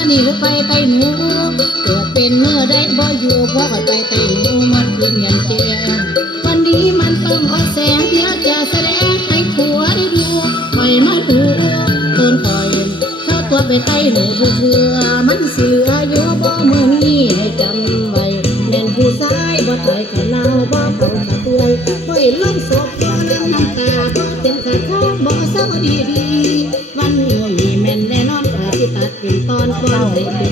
อนี่หรือไปไตหนูเกิดเป็นเมื่อได้บ่อยู่เพราะไปไตหนูมันคืนเงินแจงวันนี้มันต้องอดแสงเดี๋ยวจะแสดงให้ผัวได้ดูคอยมาดูต้นคอยเข้าตัวไปไตหนูทุกเทือ มันเสืออยู่บ่เมื่อนี้ให้จำไว้แม่นผู้ชายบ่ตายกับเราบ่เขาตะเตือยบ่เห็นลงศพบ่น้ำน้ำตา เ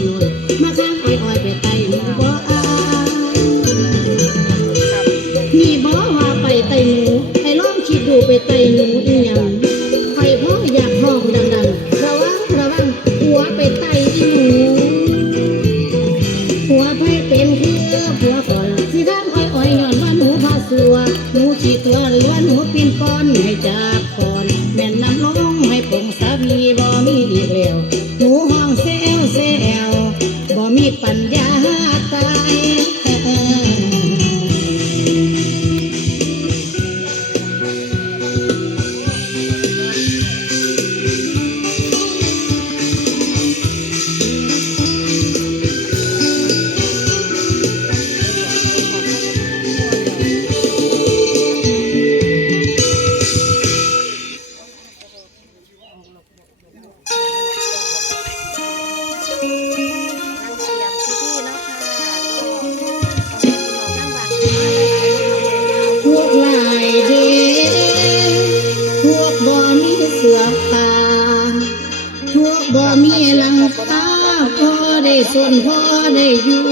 อได้อยู่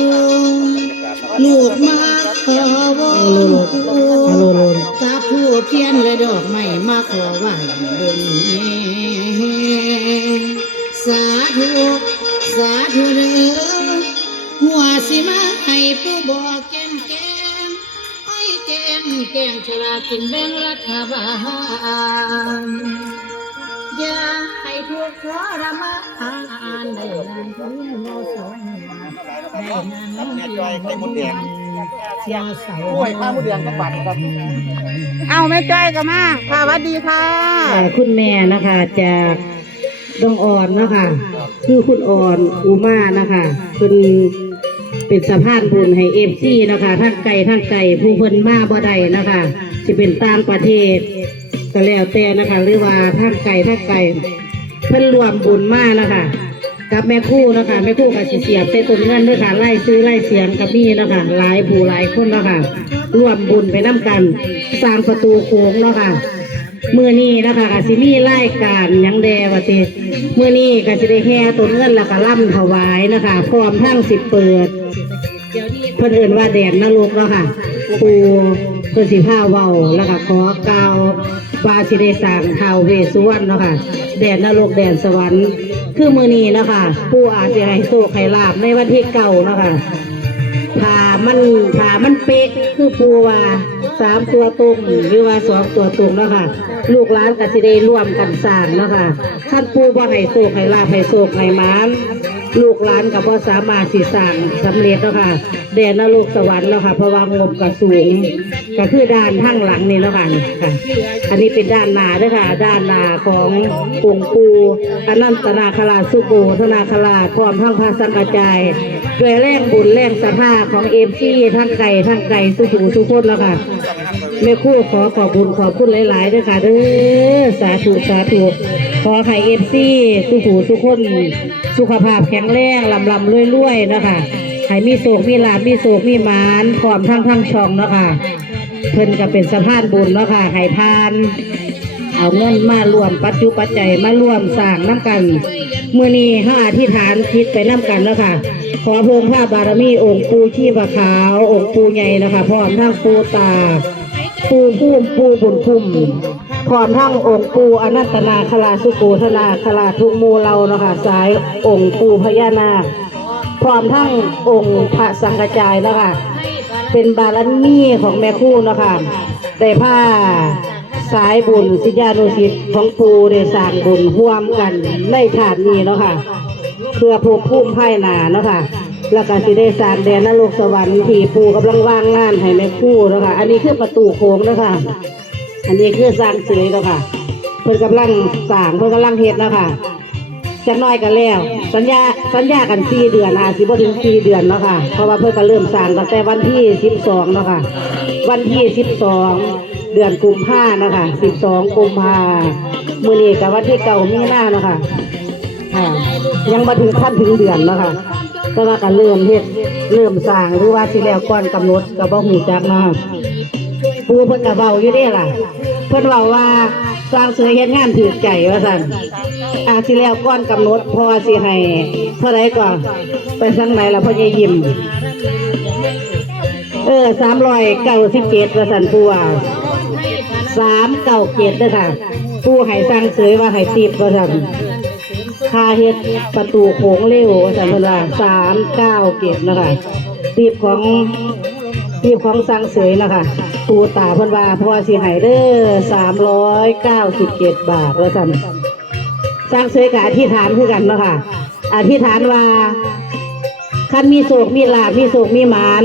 ลูกมาขอวอนกับผู้เพียนและดอกไม้มาขอไหว้เบิ่งแม่สาธุสาธุเด้อหัวสิมาให้ผู้บอกแก่งแก่งไอ้แกงแกงฉลากินแบ่งรัฐบาลยา ทุกข์ทรมานได้นานเพียงโมสงได้นานเพียงเสียเสาโอ้ยข้าวมดแดงจังหวัดครับเอาแม่จ้อยก็มาค่ะสวัสดีค่ะ คุณแม่นะคะจากดงอ่อนนะคะคือคุณอ่อนอูมานะคะคุณเป็นสะพานบุญให้เอฟซีนะคะทั้งไก่ทั้งไก่ผู้เพิ่นมาบ่ได้นะคะจะเป็นต่างประเทศก็แล้วแต่นะคะหรือว่าทั้งไก่ทั้งไก่ เพิ่นรวมบุญมากนะคะกับแม่คู่นะคะแม่คู่กับสิเสียบใส่ต้นเงินด้วยค่ะไล่ซื้อไล่เสียงกับนี่นะคะหลายผู้หลายคนนะคะรวมบุญไปน้ากันสร้างประตูโค้งเนาะค่ะเมื่อนี้นะคะกสิมีรายการยังแดวะติเมื่อนี้กสิได้แห่ต้นเงินแล้วก็ล่ำถวายนะคะพร้อมทั้งสิบเปิดเพิ่นเอิ่นว่าแดนนรกเนาะค่ะปูเพิ่นสิพาเว้าแล้วก็ขอเก่า ว่าสิได้สร้างท้าวเวสสุวรรณเนาะค่ะแดนนรกแดนสวรรค์ คือมือนี้เนาะค่ะปู่อาจจะให้โชคให้ลาบในวันที่เก่าเนาะค่ะถ้ามันถ้ามันเป๊ะคือปูว่าสามตัวตรงหรือว่าสองตัวตรงเนาะค่ะ ลูกหลานก็สิได้ร่วมกันสร้างเนาะค่ะท่านปูบ่ให้โศกให้ลาภให้โศกให้มาน ลูกหลานก็บ่สามารถสิสร้างสำเร็จเนาะค่ะแดนนรกสวรรค์เนาะค่ะเพราะว่างบก็สูงก็คือด้านข้างหลังนี่เนาะค่ะค่ะ อันนี้เป็นด้านหน้าด้วยค่ะ ด้านหน้าขององค์ปูอนันตนาคราชสุโกธนาคราชพร้อมทั้งพระสังฆจายด้วยแรงบุญแรงสภาของเอฟซีทั้งไก่ทั้งไก่สุขูสุขคนแล้วค่ะแม่คู่ขอขอบบุญขอบคุณหลายๆด้วยค่ะเด้อสาธุสาธุ ขอไข่เอฟซีสุขูสุขคน สุขภาพแข็งแรงลำลำรวยๆนะคะให้มีโศกมีลาบมีโศกมีหมานพร้อมทั้งทั้งช่องเนาะค่ะเพิ่นก็เป็นสะพานบุญเนาะค่ะให้ทาน เอาเงินมารวมปัจจุปัจจัยมารวมสร้างน้ำกันเมื่อนี้ห้าอธิษฐานคิดไปน้ำกันแล้วค่ะขอพิ่มพระบารมีองค์ปูชีพขาว องค์ปูใหญ่นะคะพร้อมทั้งปูตาปูพุ่มปูบุญคุ้ม พร้อมทั้งองค์ปูอนัตตนาคลาสุโกธนาคลาทุกมูเราเนาะคะสายองค์ปูพญานาคพร้อมทั้งองค์พระสังฆจายเนาะคะเป็นบารมีของแม่คู่เนาะคะได้ผ้าสายบุญสิญานุสิทธิ์ของปูได้สร้างบุญร่วมกันในชาตินี้เนาะค่ะเพื่อภูมิภูมิภายหนาเนาะค่ะแล้วก็สิได้สร้างแดนนรกสวรรค์ที่ปูกำลังว่างงานให้แม่คู่เนาะค่ะอันนี้คือประตูโค้งเนาะค่ะ อันนี้คือสร้างเสยเนาะค่ะ เพิ่นกำลังสร้างเพิ่นกำลังเฮ็ดเนาะค่ะจะน้อยกันแล้ว สัญญาสัญญากันสี่เดือนอาสิบ่ถึงสี่เดือนเนาะค่ะ เพราะว่าเพิ่นก็เริ่มสร้างตั้งแต่วันที่สิบสองเนาะค่ะ วันที่สิบสองเดือนกุมภาเนาะค่ะสิบสองกุมภามื้อนี้กับวันที่เก่ามีหนานาะค่ะค่ะยังมาถึงขั้นถึงเดือนเนาะค่ะแต่ว่าก็เริ่มเฮ็ดเริ่มสร้างหรือว่าสิแล้วก่อนกำหนดก็บ่ฮู้จักนาะคะ ปูเพิ่นก็เว้าอยู่เด้ล่ะ เพิ่นเว้าว่าสร้างเสือเฮ็ดงานถือใจว่าซั่นอาสิแล้วก่อนกำหนดพอสิให้เท่าใดก็ไปทางไหนล่ะพ่อใหญ่ยิ้มเออ397ว่าซั่นปูว่า397เด้อค่ะปูให้สร้างเสือว่าให้ติบว่าซั่นค่าเฮ็ดประตูโค้งเร็วว่าซั่นเพิ่นว่า397นะคะติบของ ทีมของสังเสยนะคะปูตาพันวาพอสิใหายเด้อสามร้อยเก้าสิบเจ็ดบาทแล้วกันสังเสยกับอธิษฐานคือกันเนาะค่ะ อธิษฐานว่าคันมีโศกมีลาบมีโศกมีหมาน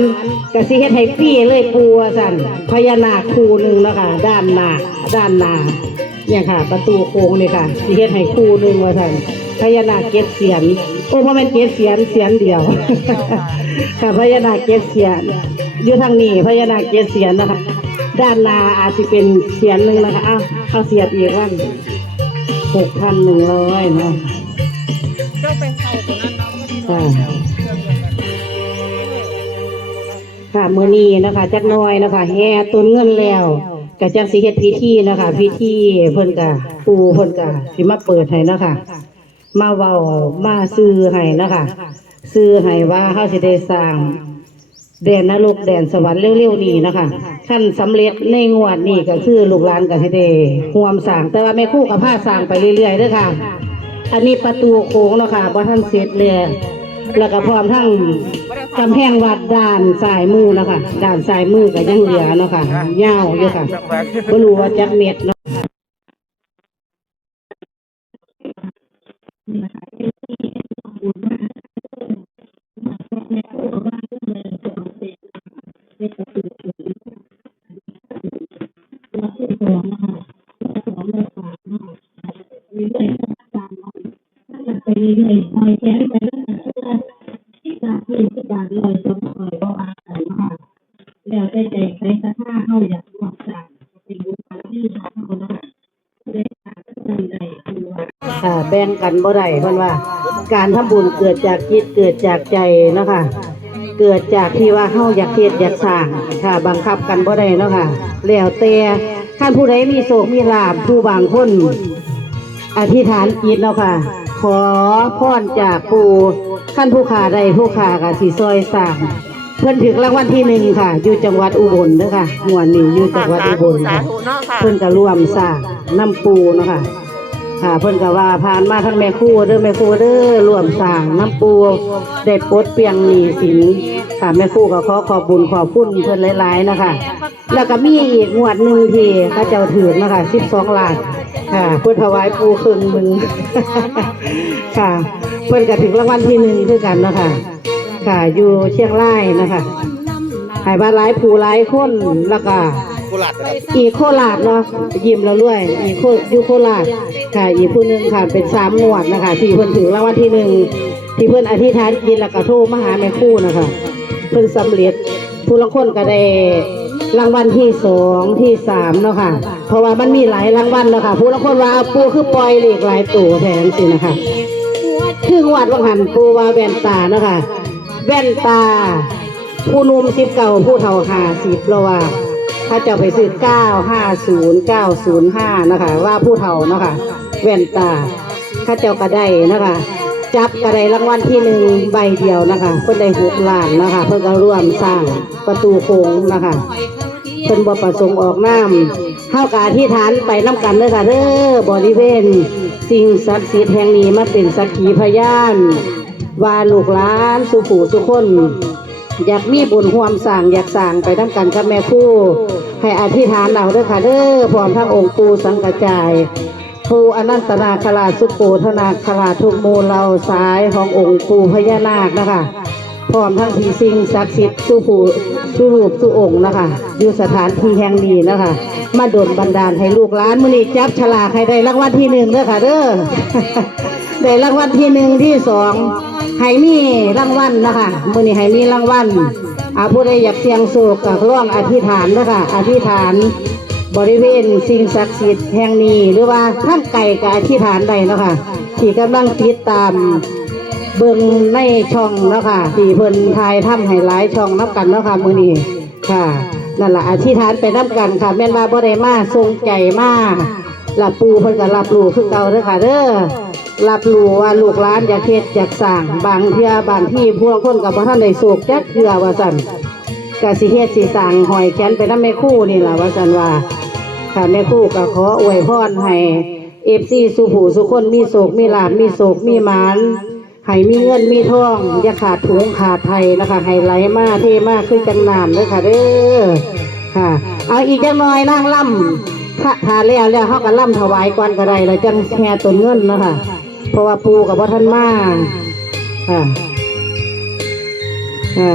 กสิเฮ็ดให้พี่เลยปูว่าสันพญานาคคูหนึ่งเนาะค่ะ ด้านหน้าด้านหน้าเนี่ยค่ะ ประตูโค้งเนี่ยค่ะสิเฮ็ดให้คูหนึ่งว่าสัน พญานาคเก็ดเสียนโอ้เพราะมันเก็ดเสียนเสียนเดียวค่ะพญานาคเก็ดเสียนอยู่ทางนี้พญานาคเจ็ดเสียนนะคะ ด้านหนาอาจจะเป็นเสียนหนึ่งนะคะอ้าวเอาเสียบอีกวันหกพันหนึ่งร้อยนะเจ้าไปเขาตัวนั้นเนาะค่ะค่ะมือนี้นะคะจักน้อยนะคะแห่ต้นเงินแล้วกะจังสิเฮ็ดพิธีนะคะพิธีเพิ่นกะปูเพิ่นกะสิมาเปิดให้นะคะ มาเว้ามาซื้อให้นะคะซื้อให้ว่าเฮาสิได้สร้างแดนนรกแดนสวรรค์เร็วๆนี้นะคะขั้นสำเร็จในงวดนี้ก็คือลูกหลานกับที่ได้ห่วมสร้าง แต่ว่าแม่คู่กับผ้าสร้างไปเรื่อยๆด้อค่ะ อันนี้ประตูโค้งเนาะค่ะบ่ท่านเสร็จเลยแล้วก็พร้อมทั้งกำแพงวัดด้านซ้ายมือนะคะด้านซ้ายมือก็ยังเหลือเนาะค่ะยาวอยู่ค่ะบ่รู้ว่าจักเม็ดเนาะ แบ่งกันบ่ได้เพิ่นว่า การทำบุญเกิดจากจิตเกิดจากใจเนาะค่ะเกิดจากที่ว่าเฮาอยากเฮ็ดอยากสร้างค่ะ บังคับกันบ่ได้เนาะค่ะแล้วแต่ท่านผู้ใดมีโศกมีลาภผู้บางคน อธิษฐานจิตเนาะค่ะ ขอพรจากปู่ท่านผู้ขาใดผู้ขาก็สิซอยสร้างเพิ่นถึงรางวัลที่หนึ่งค่ะ อยู่จังหวัดอุบลเด้อค่ะหมวนนี้อยู่จังหวัดอุบลสาค่ะธุเนาะค่ะเพิ่นก็ร่วมสร้างน้ำปูเนาะค่ะ ค่ะเพิ่นก็ว่าผ่านมาทั้งแม่คู่เด้อแม่คู่เด้อรวมสร้างน้ำปูได้ปลดเปลียงหนี้สินค่ะแม่คู่ก็ขอขอบบุญขอบคุณเพิ่นหลายๆนะคะ แล้วก็มีอีกงวดหนึ่งที่เขาเจ้าถือนะคะ12ล้านค่ะเพิ่นถวายปูครึ่งหนึงค่ะเพิ่นก็ถึงรางวัลที่หนึ่งคือกันนะคะค่ะอยู่เชียงรายนะคะหายบาหลายผู้หลายคนแล้วก็ กุหลาบนะครับอีกโคราชเนาะยิ้มแล้วรวยอีกโคอยู่โคราชค่ะอีกผู้หนึงค่ะเป็นสามงวดนะคะที่เพิ่นถึงรางวัลที่หนึ่งที่เพิ่นอธิษฐานกินแล้วก็โทรมาหาแม่ครู่นะคะเพิ่นสำเร็จผู้ละคนก็ได้รางวัลที่สองที่สามเนาะค่ะ เพราะว่ามันมีหลายรางวัลเนาะค่ะผู้ละคนว่าเอาปูคือปล่อยเลขหลายตัวแทนสินะคะคืองวดวังหันปูว่าแว่นตาเนาะค่ะแว่นตา ผู้หนุ่มสิบเก่าผู้เฒ่าหาสิบเราว่า ถ้าเจ้าไปซื้อเก้าห้าศูนย์เก้าศูนย์ห้านะคะ ว่าผู้เฒ่าเนาะค่ะแว่นตาข้าเจ้าก็ได้นะคะ จับกระไดรางวัลที่หนึ่งใบเดียวนะคะเพิ่นได้หกล้านนะคะ เพิ่นก็ร่วมสร้างประตูโค้งนะคะเพิ่นบ่ประสงค์ออกน้ำเฮากาที่ฐานไปน้ำกันเด้อค่ะเด้อบริเวณ สิ่งศักดิ์สิทธิ์แห่งนี้มาเป็นสักขีพยาน ว่าลูกหลานสุผูสุคน อยากมีบุญห่วมสั่งอยากสั่งไปน้ำกันกับแม่คู่ ให้อธิษฐานเอาเด้อค่ะเด้อพร้อมทั้งองค์ปูสังกจายปูอนันตนาคราสุโกธนาคราทุกมูลเราสายขององค์ปูพญานาคนะคะพร้อมทั้งผีสิงศักดิ์สิทธิ์สู้ผู้สู้รูปสู้องค์นะคะอยู่สถานที่แห่งนี้นะคะ มาดลบันดาลให้ลูกหลานมือนี้จับฉลากให้ได้รางวัลที่หนึ่งเด้อค่ะเด้อ ได้รางวัลที่หนึ่งที่สองให้มีรางวัลนะคะมื้อนี้ให้มีรางวัลอาผู้ใดอยากเสียงโชคก็ร่วมอธิษฐานนะคะอธิษฐานบริเวณสิ่งศักดิ์สิทธิ์แห่งนี้หรือว่าท่านไก่ก็อธิษฐานได้นะคะที่กำลังติดตามเบิ่งในช่องนะคะที่เพิ่นทายทำให้หลายช่องนับกันนะคะมื้อนี้ค่ะนั่นแหละอธิษฐานไปนับกันค่ะแม่นว่าบ่ได้มาทรงใจมาหลับปูเพิ่นก็รับรู้คือเก่าเด้อค่ะเด้อ รับรู้ว่าลูกหลานอยากเฮ็ดอยากสร้างบางเทื่อบางที่พวกคนก็บ่ทันได้โศกจักเทื่อว่าซั่นก็สิเฮ็ดสิสร้างหอยแขนไปนำแม่คู่นี่ล่ะว่าซั่นว่าค่ะแม่คู่ก็ขออวยพรให้เอฟซีสุผู้สุคนมีโศกมีลาบมีโศกมีหมานให้มีเงินมีทองอย่าขาดถุงขาดไทยนะคะให้ไหลมาเทมากขึ้นจังน้ำเด้อค่ะเด้อค่ะ เอาอีกจังหน่อยนั่งล่ำพระทาแล้วแล้วเขาก็ล่ำถวายก่อนก็ได้แล้วจังแห่ต้นเงินนะคะ เพราะว่าปูกับพ่ท่านมาค่ะค่ะ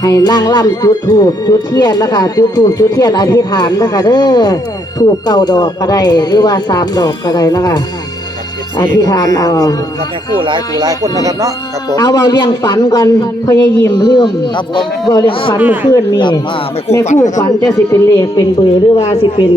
ให้นั่งล่ำจุดถูกจุดเทียนนะคะจุดถูกจุดเทียนอธิษฐานนะคะเด้อถูกเก้าดอกก็ได้หรือว่าสามดอกก็ได้นะคะอธิษฐานเอากับแม่คู่หลายคู่หลายคนนะครับเนาะครับผมเอาเบาเลี้ยงฝันก่อนพยายิมเรื่องครับผมเบาเลี้ยงฝันเมื่อคืนนี่ครับมาแม่แม่ครู่คู่ฝัฝันนจะสิเป็นเลขเป็นเบอร์หรือว่าสิเป็น